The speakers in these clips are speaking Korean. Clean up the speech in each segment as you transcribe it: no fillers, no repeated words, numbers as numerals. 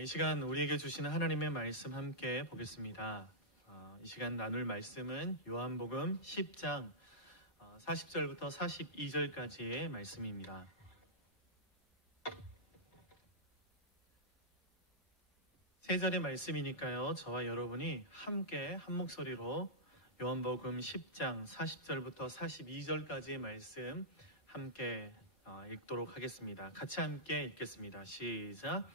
이 시간 우리에게 주시는 하나님의 말씀 함께 보겠습니다. 이 시간 나눌 말씀은 요한복음 10장 40절부터 42절까지의 말씀입니다. 세 절의 말씀이니까요. 저와 여러분이 함께 한 목소리로 요한복음 10장 40절부터 42절까지의 말씀 함께 읽도록 하겠습니다. 같이 함께 읽겠습니다. 시작.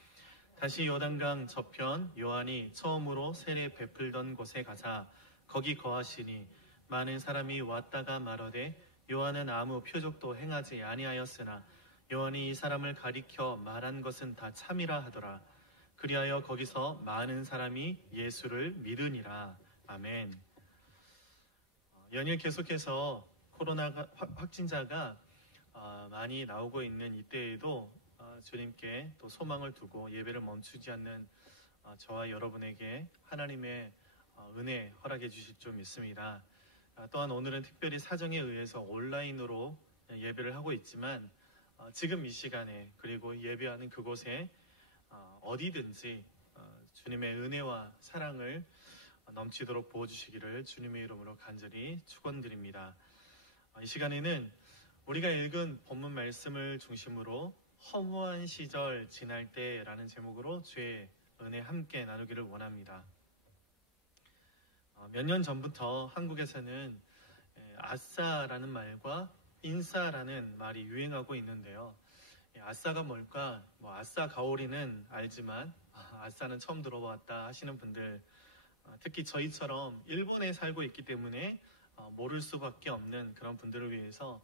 다시 요단강 저편 요한이 처음으로 세례 베풀던 곳에 가자 거기 거하시니 많은 사람이 왔다가 말하되 요한은 아무 표적도 행하지 아니하였으나 요한이 이 사람을 가리켜 말한 것은 다 참이라 하더라. 그리하여 거기서 많은 사람이 예수를 믿으니라. 아멘. 연일 계속해서 코로나 확진자가 많이 나오고 있는 이때에도 주님께 또 소망을 두고 예배를 멈추지 않는 저와 여러분에게 하나님의 은혜 허락해 주실 줄 믿습니다. 또한 오늘은 특별히 사정에 의해서 온라인으로 예배를 하고 있지만 지금 이 시간에 그리고 예배하는 그곳에 어디든지 주님의 은혜와 사랑을 넘치도록 부어주시기를 주님의 이름으로 간절히 축원드립니다. 이 시간에는 우리가 읽은 본문 말씀을 중심으로 허무한 시절 지날 때라는 제목으로 주의 은혜 함께 나누기를 원합니다. 몇 년 전부터 한국에서는 아싸라는 말과 인싸라는 말이 유행하고 있는데요. 아싸가 뭘까? 아싸 가오리는 알지만 아싸는 처음 들어봤다 하시는 분들, 특히 저희처럼 일본에 살고 있기 때문에 모를 수밖에 없는 그런 분들을 위해서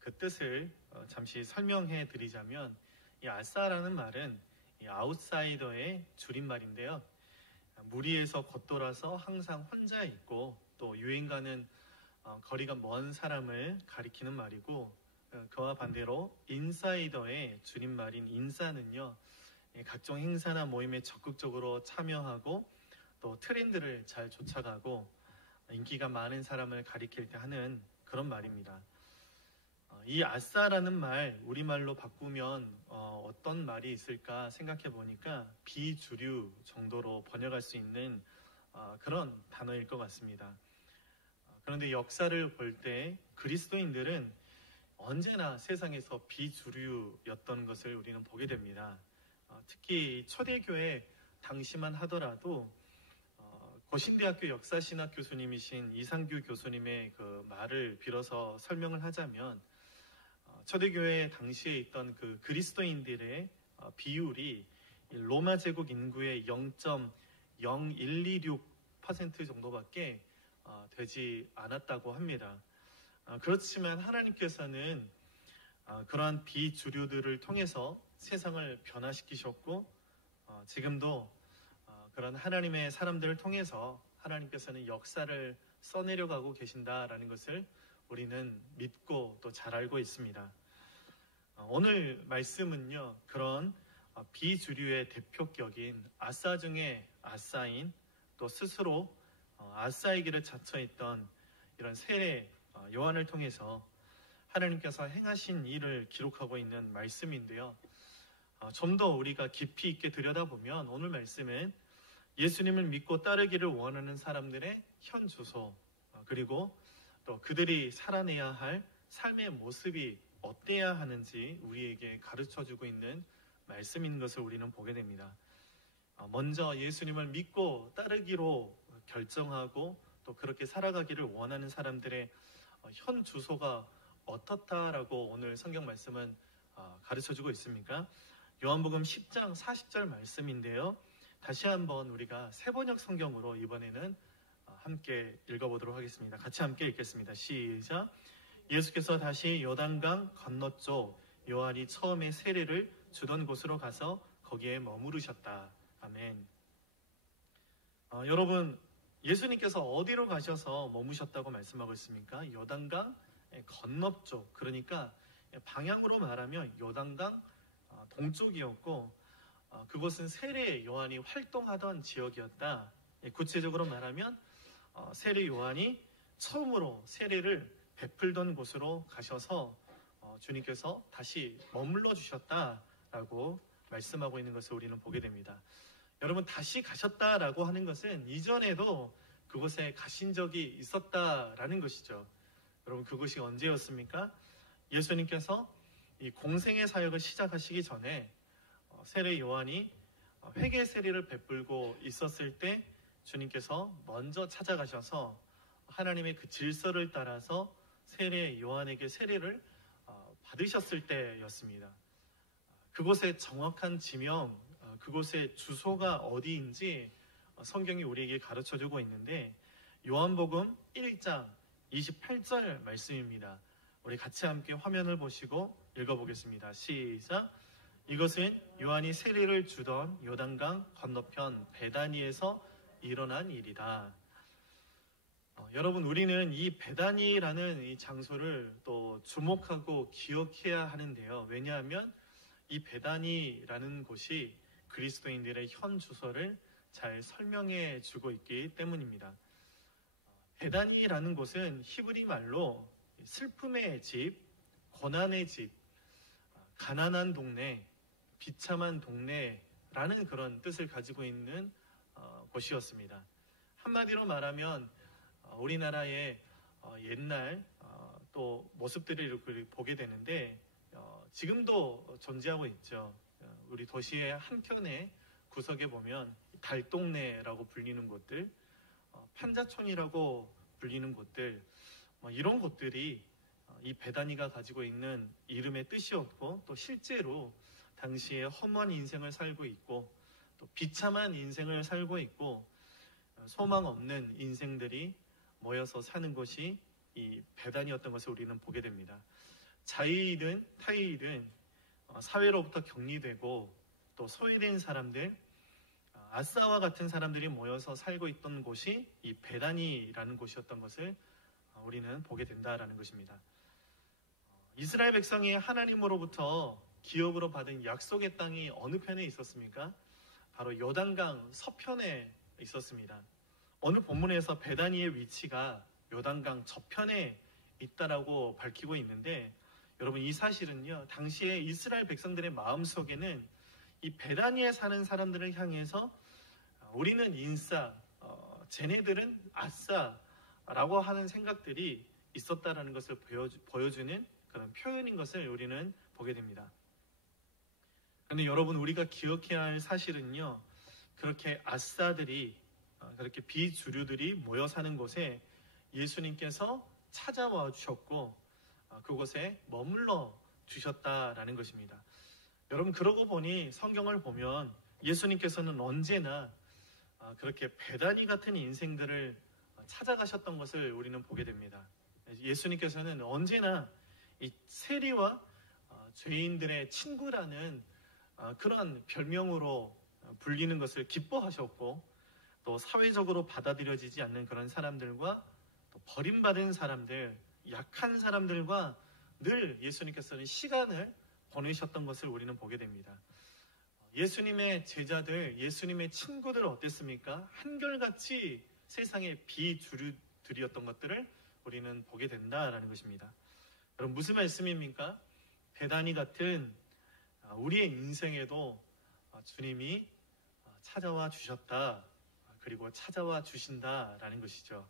그 뜻을 잠시 설명해 드리자면, 이 아싸라는 말은 이 아웃사이더의 줄임말인데요. 무리에서 겉돌아서 항상 혼자 있고 또 유행가는 거리가 먼 사람을 가리키는 말이고, 그와 반대로 인사이더의 줄임말인 인싸는요, 각종 행사나 모임에 적극적으로 참여하고 또 트렌드를 잘 쫓아가고 인기가 많은 사람을 가리킬 때 하는 그런 말입니다. 이 아싸라는 말 우리말로 바꾸면 어떤 말이 있을까 생각해 보니까 비주류 정도로 번역할 수 있는 그런 단어일 것 같습니다. 그런데 역사를 볼 때 그리스도인들은 언제나 세상에서 비주류였던 것을 우리는 보게 됩니다. 특히 초대교회 당시만 하더라도 고신대학교 역사신학 교수님이신 이상규 교수님의 그 말을 빌어서 설명을 하자면, 초대교회 당시에 있던 그 그리스도인들의 비율이 로마 제국 인구의 0.0126% 정도밖에 되지 않았다고 합니다. 그렇지만 하나님께서는 그러한 비주류들을 통해서 세상을 변화시키셨고, 지금도 그런 하나님의 사람들을 통해서 하나님께서는 역사를 써내려가고 계신다라는 것을 우리는 믿고 또 잘 알고 있습니다. 오늘 말씀은요, 그런 비주류의 대표격인 아싸 중에 아싸인, 또 스스로 아싸의 길을 자처했던 이런 세례 요한을 통해서 하나님께서 행하신 일을 기록하고 있는 말씀인데요. 좀 더 우리가 깊이 있게 들여다보면 오늘 말씀은 예수님을 믿고 따르기를 원하는 사람들의 현 주소, 그리고 또 그들이 살아내야 할 삶의 모습이 어때야 하는지 우리에게 가르쳐주고 있는 말씀인 것을 우리는 보게 됩니다. 먼저 예수님을 믿고 따르기로 결정하고 또 그렇게 살아가기를 원하는 사람들의 현 주소가 어떻다라고 오늘 성경 말씀은 가르쳐주고 있습니까? 요한복음 10장 40절 말씀인데요. 다시 한번 우리가 세번역 성경으로 이번에는 함께 읽어보도록 하겠습니다. 같이 함께 읽겠습니다. 시작. 예수께서 다시 요단강 건너쪽 요한이 처음에 세례를 주던 곳으로 가서 거기에 머무르셨다. 아멘. 여러분, 예수님께서 어디로 가셔서 머무셨다고 말씀하고 있습니까? 요단강 건너쪽, 그러니까 방향으로 말하면 요단강 동쪽이었고, 그곳은 세례 요한이 활동하던 지역이었다. 구체적으로 말하면 세례 요한이 처음으로 세례를 베풀던 곳으로 가셔서 주님께서 다시 머물러 주셨다라고 말씀하고 있는 것을 우리는 보게 됩니다. 여러분, 다시 가셨다라고 하는 것은 이전에도 그곳에 가신 적이 있었다라는 것이죠. 여러분, 그것이 언제였습니까? 예수님께서 이 공생의 사역을 시작하시기 전에 세례 요한이 회개 세례를 베풀고 있었을 때 주님께서 먼저 찾아가셔서 하나님의 그 질서를 따라서 세례 요한에게 세례를 받으셨을 때였습니다. 그곳의 정확한 지명, 그곳의 주소가 어디인지 성경이 우리에게 가르쳐주고 있는데 요한복음 1장 28절 말씀입니다. 우리 같이 함께 화면을 보시고 읽어보겠습니다. 시작. 이것은 요한이 세례를 주던 요단강 건너편 베다니에서 일어난 일이다. 여러분, 우리는 이 베다니라는 이 장소를 또 주목하고 기억해야 하는데요. 왜냐하면 이 베다니라는 곳이 그리스도인들의 현 주소를 잘 설명해 주고 있기 때문입니다. 베다니라는 곳은 히브리 말로 슬픔의 집, 고난의 집, 가난한 동네, 비참한 동네라는 그런 뜻을 가지고 있는 곳이었습니다. 한마디로 말하면 우리나라의 옛날 또 모습들을 이렇게 보게 되는데 지금도 존재하고 있죠. 우리 도시의 한켠에 구석에 보면 달동네라고 불리는 곳들, 판자촌이라고 불리는 곳들, 이런 곳들이 이 베다니가 가지고 있는 이름의 뜻이었고 또 실제로 당시에 험한 인생을 살고 있고 또 비참한 인생을 살고 있고 소망 없는 인생들이 모여서 사는 곳이 이 베단이었던 것을 우리는 보게 됩니다. 자의이든 타의이든 사회로부터 격리되고 또 소외된 사람들, 아싸와 같은 사람들이 모여서 살고 있던 곳이 이 베다니라는 곳이었던 것을 우리는 보게 된다라는 것입니다. 이스라엘 백성이 하나님으로부터 기업으로 받은 약속의 땅이 어느 편에 있었습니까? 바로 요단강 서편에 있었습니다. 오늘 본문에서 베다니의 위치가 요단강 저편에 있다라고 밝히고 있는데 여러분, 이 사실은요, 당시에 이스라엘 백성들의 마음속에는 이 베다니에 사는 사람들을 향해서 우리는 인싸, 쟤네들은 아싸라고 하는 생각들이 있었다라는 것을 보여주는 그런 표현인 것을 우리는 보게 됩니다. 그런데 여러분, 우리가 기억해야 할 사실은요, 그렇게 아싸들이, 그렇게 비주류들이 모여 사는 곳에 예수님께서 찾아와 주셨고 그곳에 머물러 주셨다라는 것입니다. 여러분, 그러고 보니 성경을 보면 예수님께서는 언제나 그렇게 베다니 같은 인생들을 찾아가셨던 것을 우리는 보게 됩니다. 예수님께서는 언제나 이 세리와 죄인들의 친구라는 그런 별명으로 불리는 것을 기뻐하셨고 또 사회적으로 받아들여지지 않는 그런 사람들과 또 버림받은 사람들, 약한 사람들과 늘 예수님께서는 시간을 보내셨던 것을 우리는 보게 됩니다. 예수님의 제자들, 예수님의 친구들 어땠습니까? 한결같이 세상의 비주류들이었던 것들을 우리는 보게 된다라는 것입니다. 여러분, 무슨 말씀입니까? 베다니 같은 우리의 인생에도 주님이 찾아와 주셨다, 그리고 찾아와 주신다라는 것이죠.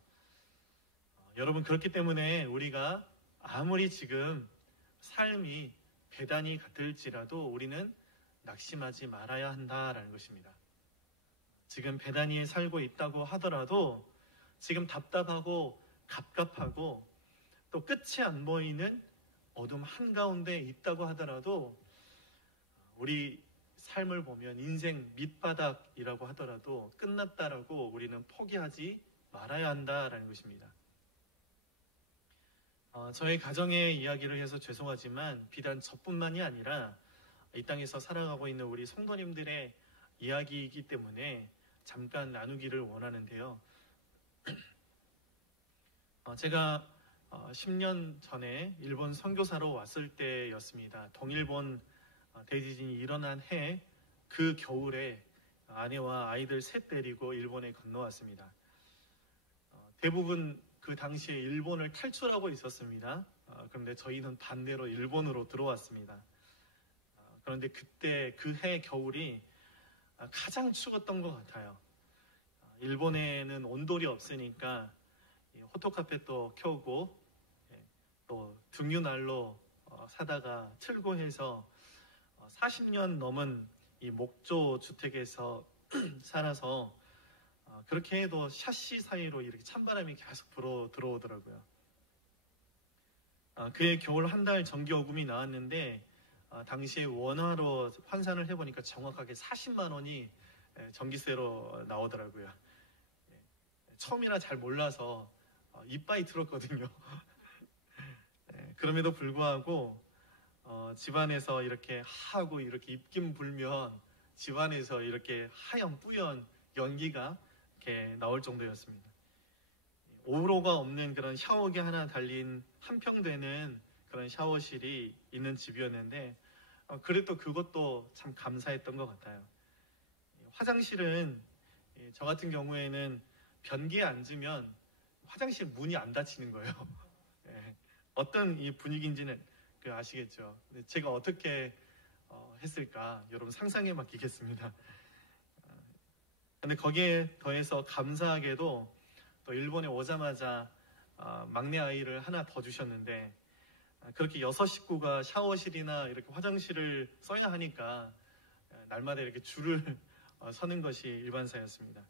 여러분, 그렇기 때문에 우리가 아무리 지금 삶이 베다니 같을지라도 우리는 낙심하지 말아야 한다라는 것입니다. 지금 베다니에 살고 있다고 하더라도 지금 답답하고 갑갑하고 또 끝이 안 보이는 어둠 한가운데 있다고 하더라도 우리 삶을 보면 인생 밑바닥이라고 하더라도 끝났다라고 우리는 포기하지 말아야 한다라는 것입니다. 저의 가정의 이야기를 해서 죄송하지만 비단 저뿐만이 아니라 이 땅에서 살아가고 있는 우리 성도님들의 이야기이기 때문에 잠깐 나누기를 원하는데요. 제가 10년 전에 일본 선교사로 왔을 때였습니다. 동일본 대지진이 일어난 해 그 겨울에 아내와 아이들 셋 데리고 일본에 건너왔습니다. 대부분 그 당시에 일본을 탈출하고 있었습니다. 그런데 저희는 반대로 일본으로 들어왔습니다. 그런데 그때 그 해 겨울이 가장 추웠던 것 같아요. 일본에는 온돌이 없으니까 호토카페도 켜고 또 등유난로 사다가 틀고 해서 40년 넘은 이 목조 주택에서 살아서 그렇게 해도 샤시 사이로 이렇게 찬바람이 계속 불어 들어오더라고요. 그해 겨울 한 달 전기요금이 나왔는데 당시에 원화로 환산을 해보니까 정확하게 40만 원이 전기세로 나오더라고요. 처음이라 잘 몰라서 이빠이 들었거든요. 그럼에도 불구하고 집안에서 이렇게 하고 이렇게 입김 불면 집안에서 이렇게 하얀 뿌연 연기가 이렇게 나올 정도였습니다. 오로가 없는 그런 샤워기 하나 달린 한평 되는 그런 샤워실이 있는 집이었는데 그래도 그것도 참 감사했던 것 같아요. 화장실은 저 같은 경우에는 변기에 앉으면 화장실 문이 안 닫히는 거예요. 어떤 이 분위기인지는 아시겠죠? 제가 어떻게 했을까 여러분 상상에 맡기겠습니다. 근데 거기에 더해서 감사하게도 또 일본에 오자마자 막내 아이를 하나 더 주셨는데 그렇게 6식구가 샤워실이나 이렇게 화장실을 써야 하니까 날마다 이렇게 줄을 서는 것이 일반사였습니다.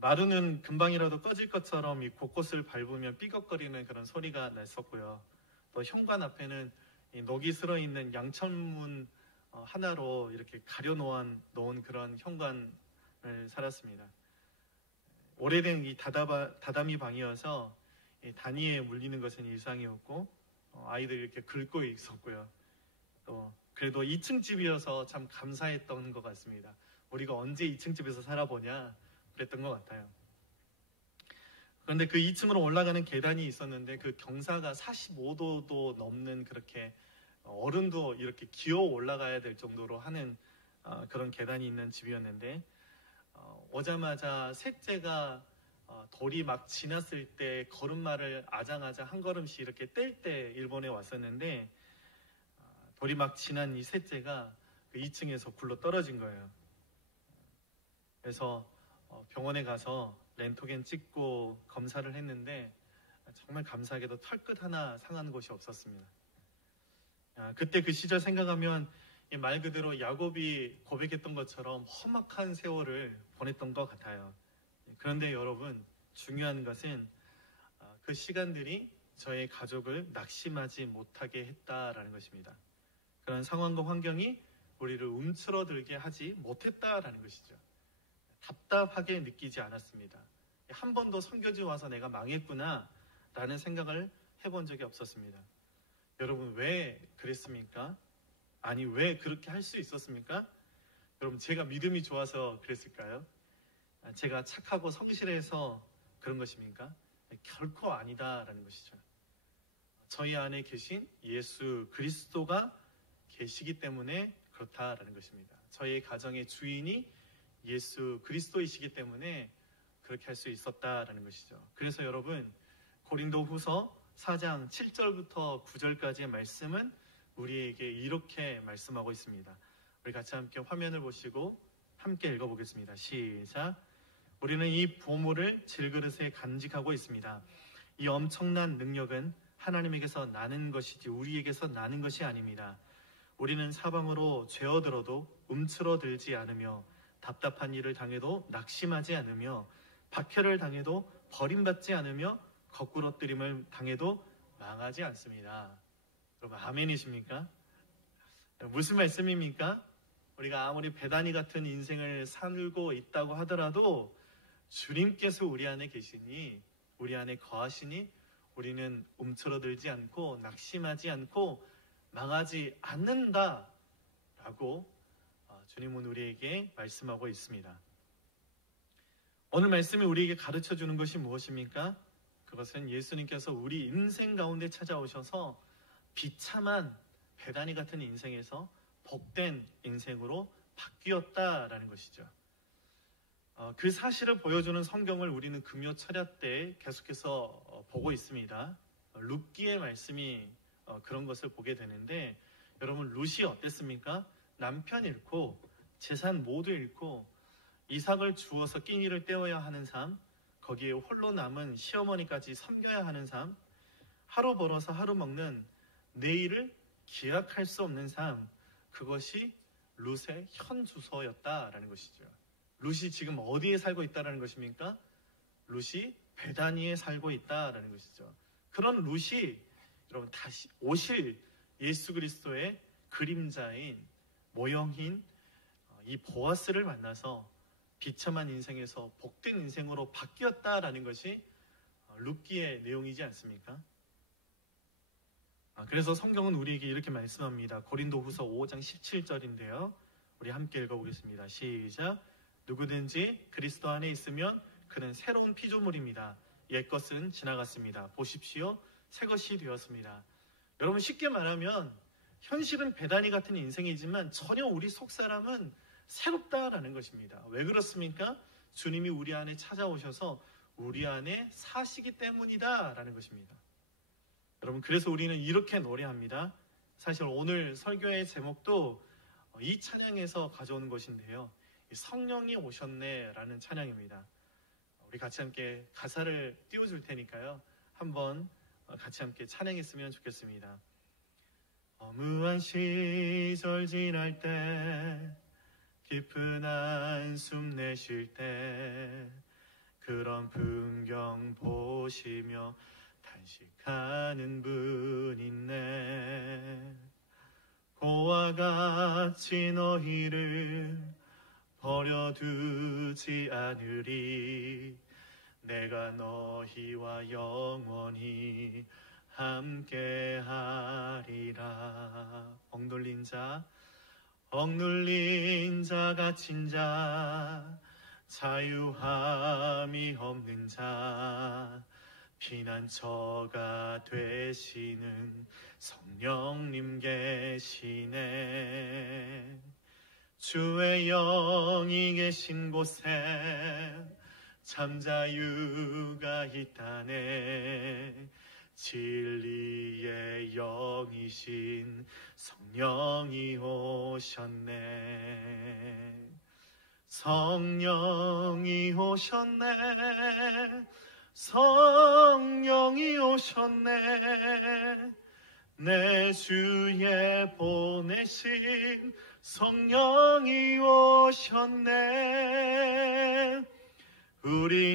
마루는 금방이라도 꺼질 것처럼 이 곳곳을 밟으면 삐걱거리는 그런 소리가 났었고요. 또 현관 앞에는 이 녹이 슬어 있는 양천문 하나로 이렇게 가려놓은 그런 현관을 살았습니다. 오래된 이 다다미 방이어서 이 다니에 물리는 것은 일상이었고 아이들이 이렇게 긁고 있었고요. 또 그래도 2층 집이어서 참 감사했던 것 같습니다. 우리가 언제 2층 집에서 살아보냐 그랬던 것 같아요. 그런데 그 2층으로 올라가는 계단이 있었는데 그 경사가 45도도 넘는 그렇게 어른도 이렇게 기어 올라가야 될 정도로 하는 그런 계단이 있는 집이었는데 오자마자 셋째가 돌이 막 지났을 때 걸음마를 아장아장 한 걸음씩 이렇게 뗄 때 일본에 왔었는데 돌이 막 지난 이 셋째가 그 2층에서 굴러 떨어진 거예요. 그래서 병원에 가서 렌토겐 찍고 검사를 했는데 정말 감사하게도 털끝 하나 상한 곳이 없었습니다. 그때 그 시절 생각하면 말 그대로 야곱이 고백했던 것처럼 험악한 세월을 보냈던 것 같아요. 그런데 여러분 중요한 것은 그 시간들이 저의 가족을 낙심하지 못하게 했다라는 것입니다. 그런 상황과 환경이 우리를 움츠러들게 하지 못했다라는 것이죠. 답답하게 느끼지 않았습니다. 한 번도 선교지 와서 내가 망했구나 라는 생각을 해본 적이 없었습니다. 여러분 왜 그랬습니까? 아니 왜 그렇게 할 수 있었습니까? 여러분 제가 믿음이 좋아서 그랬을까요? 제가 착하고 성실해서 그런 것입니까? 결코 아니다라는 것이죠. 저희 안에 계신 예수 그리스도가 계시기 때문에 그렇다라는 것입니다. 저희 가정의 주인이 예수 그리스도이시기 때문에 그렇게 할 수 있었다라는 것이죠. 그래서 여러분 고린도후서 4장 7절부터 9절까지의 말씀은 우리에게 이렇게 말씀하고 있습니다. 우리 같이 함께 화면을 보시고 함께 읽어보겠습니다. 시작. 우리는 이 보물을 질그릇에 간직하고 있습니다. 이 엄청난 능력은 하나님에게서 나는 것이지 우리에게서 나는 것이 아닙니다. 우리는 사방으로 죄어들어도 움츠러들지 않으며 답답한 일을 당해도 낙심하지 않으며 박해를 당해도 버림받지 않으며 거꾸러뜨림을 당해도 망하지 않습니다. 여러분 아멘이십니까? 무슨 말씀입니까? 우리가 아무리 배단이 같은 인생을 살고 있다고 하더라도 주님께서 우리 안에 계시니 우리 안에 거하시니 우리는 움츠러들지 않고 낙심하지 않고 망하지 않는다라고 주님은 우리에게 말씀하고 있습니다. 오늘 말씀이 우리에게 가르쳐주는 것이 무엇입니까? 그것은 예수님께서 우리 인생 가운데 찾아오셔서 비참한 배단이 같은 인생에서 복된 인생으로 바뀌었다라는 것이죠. 그 사실을 보여주는 성경을 우리는 금요 철야 때 계속해서 보고 있습니다. 룻기의 말씀이 그런 것을 보게 되는데 여러분 룻이 어땠습니까? 남편 잃고 재산 모두 잃고 이삭을 주어서 끼니를 때워야 하는 삶, 거기에 홀로 남은 시어머니까지 섬겨야 하는 삶, 하루 벌어서 하루 먹는 내일을 기약할 수 없는 삶, 그것이 룻의 현 주소였다라는 것이죠. 룻이 지금 어디에 살고 있다라는 것입니까? 룻이 베다니에 살고 있다라는 것이죠. 그런 룻이 여러분 다시 오실 예수 그리스도의 그림자인 모형인 이 보아스를 만나서 비참한 인생에서 복된 인생으로 바뀌었다라는 것이 룻기의 내용이지 않습니까? 그래서 성경은 우리에게 이렇게 말씀합니다. 고린도후서 5장 17절인데요. 우리 함께 읽어보겠습니다. 시작. 누구든지 그리스도 안에 있으면 그는 새로운 피조물입니다. 옛것은 지나갔습니다. 보십시오. 새것이 되었습니다. 여러분 쉽게 말하면 현실은 베다니 같은 인생이지만 전혀 우리 속사람은 새롭다라는 것입니다. 왜 그렇습니까? 주님이 우리 안에 찾아오셔서 우리 안에 사시기 때문이다라는 것입니다. 여러분 그래서 우리는 이렇게 노래합니다. 사실 오늘 설교의 제목도 이 찬양에서 가져오는 것인데요. 성령이 오셨네 라는 찬양입니다. 우리 같이 함께 가사를 띄워줄 테니까요. 한번 같이 함께 찬양했으면 좋겠습니다. 어무한 시절 지날 때 깊은 한숨 내쉴 때 그런 풍경 보시며 단식하는 분 있네. 고와 같이 너희를 버려두지 않으리. 내가 너희와 영원히 함께하리라. 억눌린 자 갇힌 자 자유함이 없는 자 피난처가 되시는 성령님 계시네. 주의 영이 계신 곳에 참 자유가 있다네. 진리의 영이신 성령이 오셨네. 성령이 오셨네. 성령이 오셨네. 내 주에 보내신 성령이 오셨네. 우리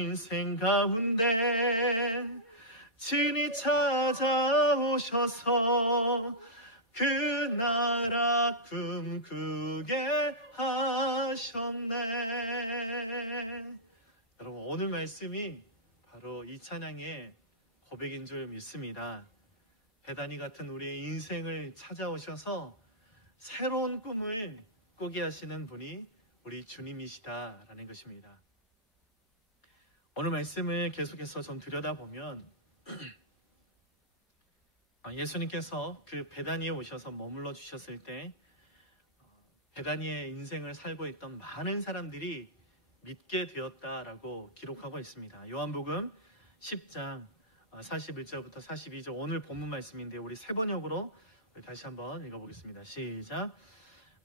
인생 가운데 친히 찾아오셔서 그 나라 꿈꾸게 하셨네. 여러분 오늘 말씀이 바로 이 찬양의 고백인 줄 믿습니다. 베다니 같은 우리의 인생을 찾아오셔서 새로운 꿈을 꾸게 하시는 분이 우리 주님이시다라는 것입니다. 오늘 말씀을 계속해서 좀 들여다보면 예수님께서 그 베다니에 오셔서 머물러 주셨을 때 베다니의 인생을 살고 있던 많은 사람들이 믿게 되었다라고 기록하고 있습니다. 요한복음 10장 41절부터 42절 오늘 본문 말씀인데 우리 세 번역으로 다시 한번 읽어보겠습니다. 시작.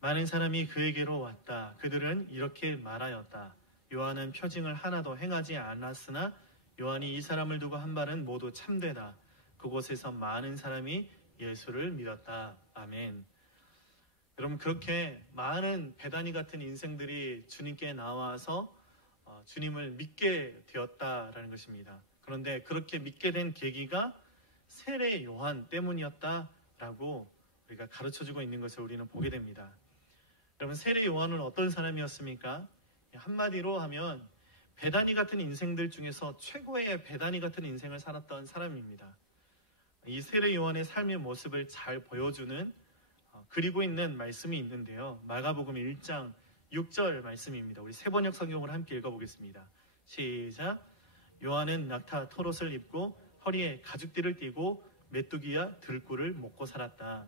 많은 사람이 그에게로 왔다. 그들은 이렇게 말하였다. 요한은 표징을 하나도 행하지 않았으나 요한이 이 사람을 두고 한 말은 모두 참되다. 그곳에서 많은 사람이 예수를 믿었다. 아멘. 여러분 그렇게 많은 베다니 같은 인생들이 주님께 나와서 주님을 믿게 되었다라는 것입니다. 그런데 그렇게 믿게 된 계기가 세례 요한 때문이었다라고 우리가 가르쳐주고 있는 것을 우리는 보게 됩니다. 여러분 세례 요한은 어떤 사람이었습니까? 한마디로 하면 베다니 같은 인생들 중에서 최고의 베다니 같은 인생을 살았던 사람입니다. 이 세례 요한의 삶의 모습을 잘 보여주는 그리고 있는 말씀이 있는데요. 마가복음 1장 6절 말씀입니다. 우리 세 번역 성경을 함께 읽어보겠습니다. 시작. 요한은 낙타 토롯을 입고 허리에 가죽띠를 띠고 메뚜기와 들꿀을 먹고 살았다.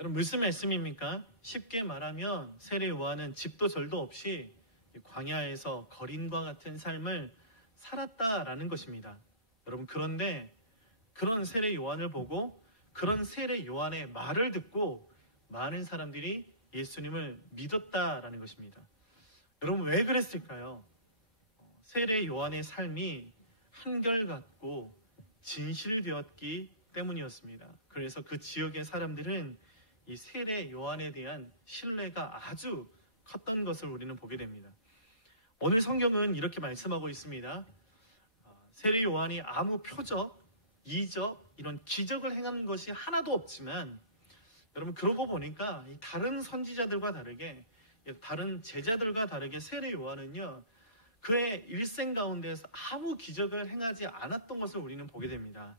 여러분 무슨 말씀입니까? 쉽게 말하면 세례 요한은 집도 절도 없이 광야에서 거린과 같은 삶을 살았다라는 것입니다. 여러분 그런데 그런 세례 요한을 보고 그런 세례 요한의 말을 듣고 많은 사람들이 예수님을 믿었다라는 것입니다. 여러분 왜 그랬을까요? 세례 요한의 삶이 한결같고 진실되었기 때문이었습니다. 그래서 그 지역의 사람들은 이 세례 요한에 대한 신뢰가 아주 컸던 것을 우리는 보게 됩니다. 오늘 성경은 이렇게 말씀하고 있습니다. 세례 요한이 아무 표적, 이적, 이런 기적을 행한 것이 하나도 없지만 여러분 그러고 보니까 다른 선지자들과 다르게, 다른 제자들과 다르게 세례 요한은요, 그의 일생 가운데에서 아무 기적을 행하지 않았던 것을 우리는 보게 됩니다.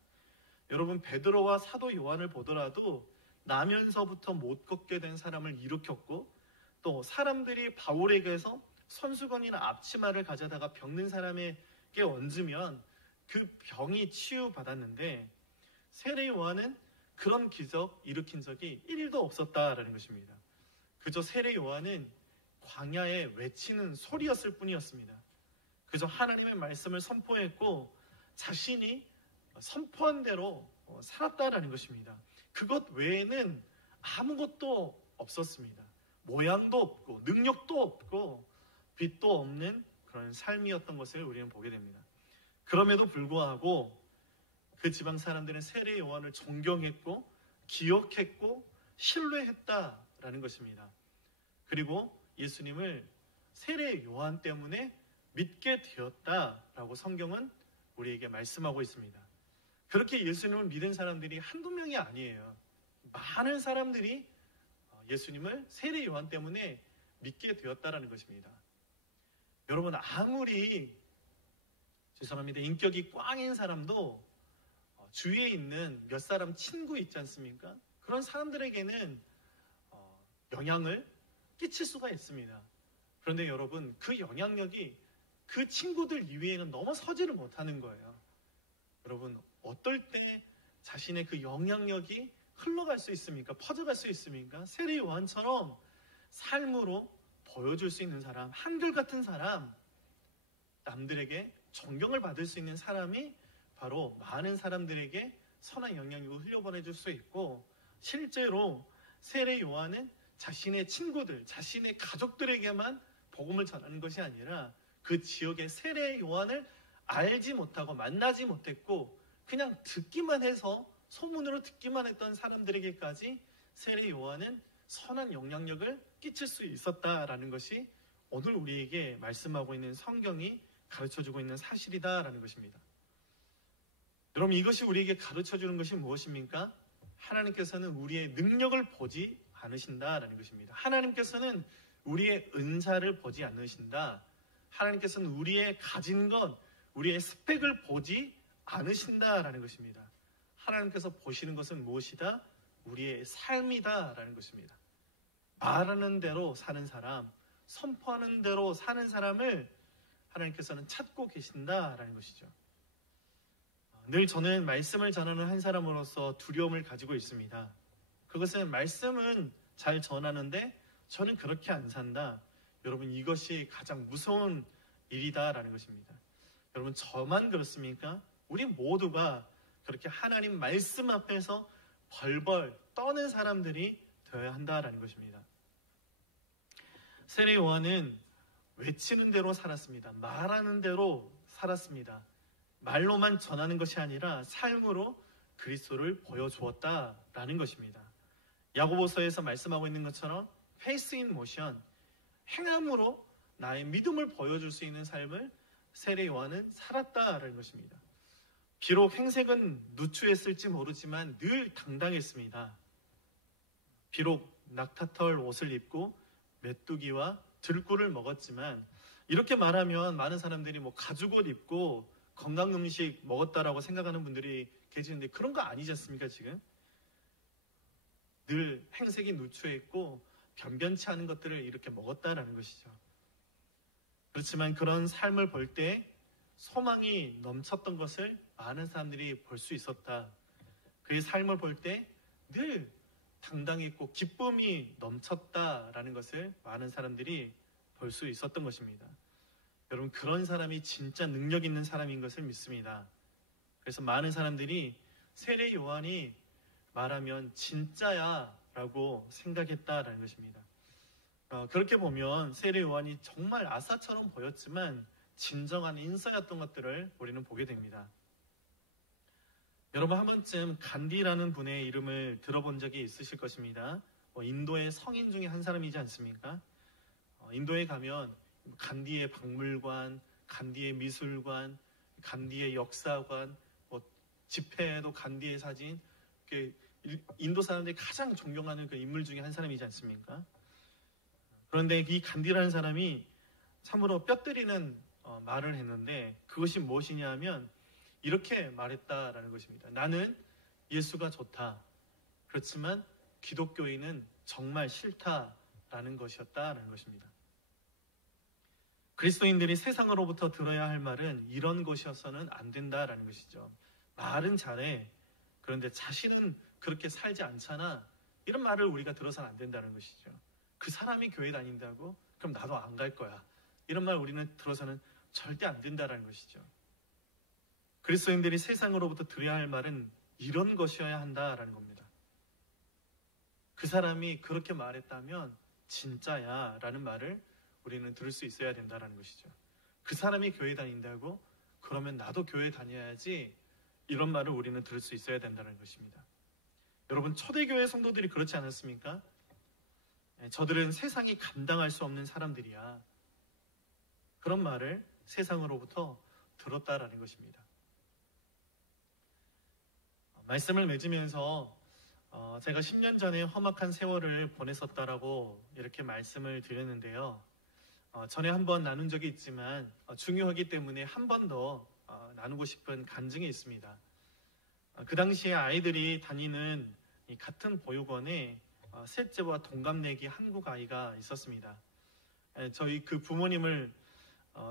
여러분 베드로와 사도 요한을 보더라도 나면서부터 못 걷게 된 사람을 일으켰고, 또 사람들이 바울에게서 손수건이나 앞치마를 가져다가 병든 사람에게 얹으면 그 병이 치유받았는데, 세례 요한은 그런 기적 일으킨 적이 1도 없었다라는 것입니다. 그저 세례 요한은 광야에 외치는 소리였을 뿐이었습니다. 그저 하나님의 말씀을 선포했고 자신이 선포한 대로 살았다라는 것입니다. 그것 외에는 아무것도 없었습니다. 모양도 없고 능력도 없고 빛도 없는 그런 삶이었던 것을 우리는 보게 됩니다. 그럼에도 불구하고 그 지방 사람들은 세례 요한을 존경했고 기억했고 신뢰했다라는 것입니다. 그리고 예수님을 세례 요한 때문에 믿게 되었다라고 성경은 우리에게 말씀하고 있습니다. 그렇게 예수님을 믿은 사람들이 한두 명이 아니에요. 많은 사람들이 예수님을 세례 요한 때문에 믿게 되었다라는 것입니다. 여러분 아무리 죄송합니다. 인격이 꽝인 사람도 주위에 있는 몇 사람 친구 있지 않습니까? 그런 사람들에게는 영향을 끼칠 수가 있습니다. 그런데 여러분 그 영향력이 그 친구들 이외에는 넘어서지를 못하는 거예요. 여러분 어떨 때 자신의 그 영향력이 흘러갈 수 있습니까? 퍼져갈 수 있습니까? 세례 요한처럼 삶으로 보여줄 수 있는 사람, 한결같은 사람, 남들에게 존경을 받을 수 있는 사람이 바로 많은 사람들에게 선한 영향력을 흘려보내줄 수 있고, 실제로 세례 요한은 자신의 친구들, 자신의 가족들에게만 복음을 전하는 것이 아니라 그 지역의 세례 요한을 알지 못하고 만나지 못했고 그냥 듣기만 해서 소문으로 듣기만 했던 사람들에게까지 세례 요한은 선한 영향력을 끼칠 수 있었다라는 것이 오늘 우리에게 말씀하고 있는 성경이 가르쳐주고 있는 사실이다라는 것입니다. 여러분 이것이 우리에게 가르쳐주는 것이 무엇입니까? 하나님께서는 우리의 능력을 보지 않으신다라는 것입니다. 하나님께서는 우리의 은사를 보지 않으신다. 하나님께서는 우리의 가진 것, 우리의 스펙을 보지 않으신다라는 것입니다. 하나님께서 보시는 것은 무엇이다? 우리의 삶이다라는 것입니다. 말하는 대로 사는 사람, 선포하는 대로 사는 사람을 하나님께서는 찾고 계신다라는 것이죠. 늘 저는 말씀을 전하는 한 사람으로서 두려움을 가지고 있습니다. 그것은 말씀은 잘 전하는데 저는 그렇게 안 산다. 여러분 이것이 가장 무서운 일이다라는 것입니다. 여러분 저만 그렇습니까? 우리 모두가 그렇게 하나님 말씀 앞에서 벌벌 떠는 사람들이 되어야 한다라는 것입니다. 세례 요한은 외치는 대로 살았습니다. 말하는 대로 살았습니다. 말로만 전하는 것이 아니라 삶으로 그리스도를 보여주었다라는 것입니다. 야고보서에서 말씀하고 있는 것처럼 페이스 인 모션, 행함으로 나의 믿음을 보여줄 수 있는 삶을 세례 요한은 살았다라는 것입니다. 비록 행색은 누추했을지 모르지만 늘 당당했습니다. 비록 낙타털 옷을 입고 메뚜기와 들꿀을 먹었지만, 이렇게 말하면 많은 사람들이 가죽옷 입고 건강음식 먹었다라고 생각하는 분들이 계시는데 그런 거 아니지 않습니까? 지금 늘 행색이 누추했고 변변치 않은 것들을 이렇게 먹었다라는 것이죠. 그렇지만 그런 삶을 볼 때 소망이 넘쳤던 것을 많은 사람들이 볼 수 있었다. 그의 삶을 볼 때 늘 당당했고 기쁨이 넘쳤다라는 것을 많은 사람들이 볼 수 있었던 것입니다. 여러분 그런 사람이 진짜 능력 있는 사람인 것을 믿습니다. 그래서 많은 사람들이 세례 요한이 말하면 진짜야 라고 생각했다라는 것입니다. 그렇게 보면 세례 요한이 정말 아사처럼 보였지만 진정한 인싸였던 것들을 우리는 보게 됩니다. 여러분 한 번쯤 간디라는 분의 이름을 들어본 적이 있으실 것입니다. 인도의 성인 중에 한 사람이지 않습니까? 인도에 가면 간디의 박물관, 간디의 미술관, 간디의 역사관, 집회에도 간디의 사진, 인도 사람들이 가장 존경하는 그 인물 중에 한 사람이지 않습니까? 그런데 이 간디라는 사람이 참으로 뼈 때리는 말을 했는데 그것이 무엇이냐 하면 이렇게 말했다라는 것입니다. 나는 예수가 좋다. 그렇지만 기독교인은 정말 싫다라는 것이었다라는 것입니다. 그리스도인들이 세상으로부터 들어야 할 말은 이런 것이어서는 안 된다라는 것이죠. 말은 잘해. 그런데 자신은 그렇게 살지 않잖아. 이런 말을 우리가 들어서는 안 된다는 것이죠. 그 사람이 교회 다닌다고? 그럼 나도 안 갈 거야. 이런 말 우리는 들어서는 절대 안 된다는 것이죠. 그리스도인들이 세상으로부터 들어야 할 말은 이런 것이어야 한다라는 겁니다. 그 사람이 그렇게 말했다면 진짜야 라는 말을 우리는 들을 수 있어야 된다는 것이죠. 그 사람이 교회 다닌다고? 그러면 나도 교회 다녀야지. 이런 말을 우리는 들을 수 있어야 된다는 것입니다. 여러분 초대교회 성도들이 그렇지 않았습니까? 저들은 세상이 감당할 수 없는 사람들이야. 그런 말을 세상으로부터 들었다라는 것입니다. 말씀을 맺으면서 제가 10년 전에 험악한 세월을 보냈었다라고 이렇게 말씀을 드렸는데요. 전에 한번 나눈 적이 있지만 중요하기 때문에 한 번 더 나누고 싶은 간증이 있습니다. 그 당시에 아이들이 다니는 이 같은 보육원에 셋째와 동갑내기 한국 아이가 있었습니다. 저희 그 부모님을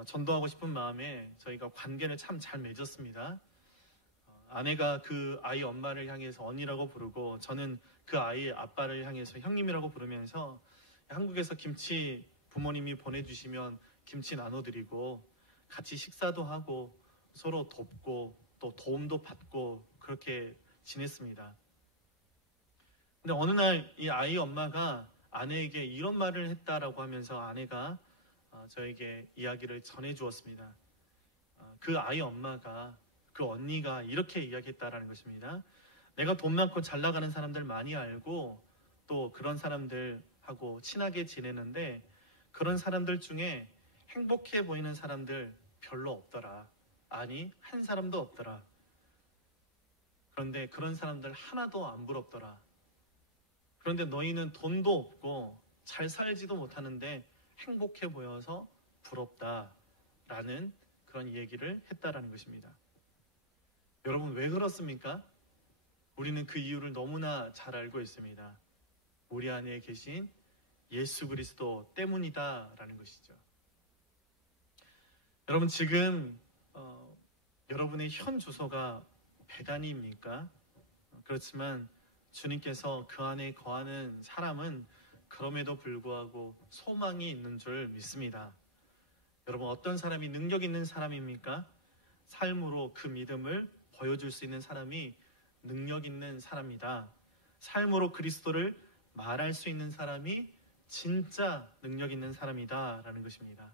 전도하고 싶은 마음에 저희가 관계를 참 잘 맺었습니다. 아내가 그 아이 엄마를 향해서 언니라고 부르고 저는 그 아이의 아빠를 향해서 형님이라고 부르면서 한국에서 김치 부모님이 보내주시면 김치 나눠드리고 같이 식사도 하고 서로 돕고 또 도움도 받고 그렇게 지냈습니다. 근데 어느 날 이 아이 엄마가 아내에게 이런 말을 했다라고 하면서 아내가 저에게 이야기를 전해주었습니다. 그 아이 엄마가 그 언니가 이렇게 이야기했다라는 것입니다. 내가 돈 많고 잘 나가는 사람들 많이 알고 또 그런 사람들하고 친하게 지내는데 그런 사람들 중에 행복해 보이는 사람들 별로 없더라. 아니 한 사람도 없더라. 그런데 그런 사람들 하나도 안 부럽더라. 그런데 너희는 돈도 없고 잘 살지도 못하는데 행복해 보여서 부럽다라는 그런 얘기를 했다라는 것입니다. 여러분 왜 그렇습니까? 우리는 그 이유를 너무나 잘 알고 있습니다. 우리 안에 계신 예수 그리스도 때문이다라는 것이죠. 여러분 지금 여러분의 현 주소가 베다니입니까? 그렇지만 주님께서 그 안에 거하는 사람은 그럼에도 불구하고 소망이 있는 줄 믿습니다. 여러분 어떤 사람이 능력 있는 사람입니까? 삶으로 그 믿음을 보여줄 수 있는 사람이 능력 있는 사람이다. 삶으로 그리스도를 말할 수 있는 사람이 진짜 능력 있는 사람이다 라는 것입니다.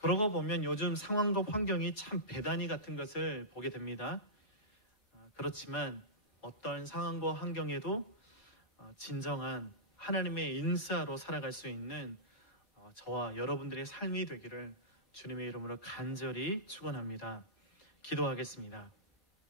그러고 보면 요즘 상황과 환경이 참 배단위 같은 것을 보게 됩니다. 그렇지만 어떤 상황과 환경에도 진정한 하나님의 인사로 살아갈 수 있는 저와 여러분들의 삶이 되기를 주님의 이름으로 간절히 축원합니다. 기도하겠습니다.